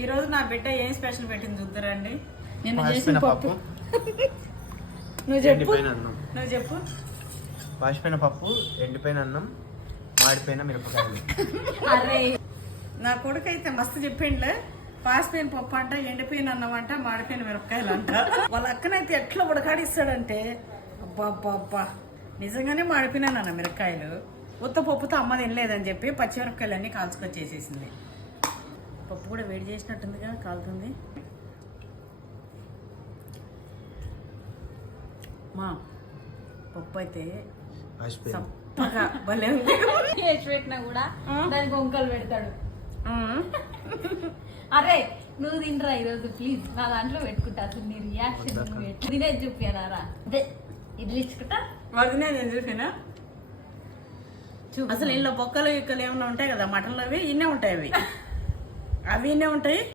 ఈ రోజు నా బిడ్డ ఏం స్పెషల్ పెట్టింది చూద్దరండి. నేను చేసిన పప్పు, నువ్వు చెప్పు, నువ్వు చెప్పు. వాసిపోయిన పప్పు, ఎండిపోయిన అన్నం, మాడిపోయిన మిరపకాయలు. అరే నా కొడుకు అయితే మస్తు చెప్పిండ్లే. పాసిపోయిన పప్పు అంట, ఎండిపోయిన అన్నం అంట, మాడిపోయిన మిరపకాయలు అంట. వాళ్ళ అక్కనైతే ఎట్లా ఉడకాడిస్తాడంటే అబ్బా అబ్బా అబ్బా, నిజంగానే మాడిపోయినాను అన్న మిరపకాయలు. ఉత్త పప్పుతో అమ్మ తినలేదని చెప్పి పచ్చిమిరపకాయలు అన్నీ కాల్చుకొచ్చేసేసింది. పప్పు కూడా వేడి చేసినట్టుందిగా, కాలుతుంది. మా పప్పు అయితే చప్పగా భలే ఉంది. వేసి పెట్టినా కూడా దానికి వంకలు పెడతాడు. అరే నువ్వు తినరా ఈరోజు ప్లీజ్, నా దాంట్లో పెట్టుకుంటా. అసలు నీ రియాక్షన్ తినే చూపియనారా, అదే ఇడ్లీ ఇచ్చుకుంటా. వదినే నేను చూసినా. అసలు ఇంట్లో బొక్కలు ఇక్కలు ఏమన్నా ఉంటాయి కదా మటన్లో, అవి ఇన్నే ఉంటాయి. అవి ఇన్నే ఉంటాయి.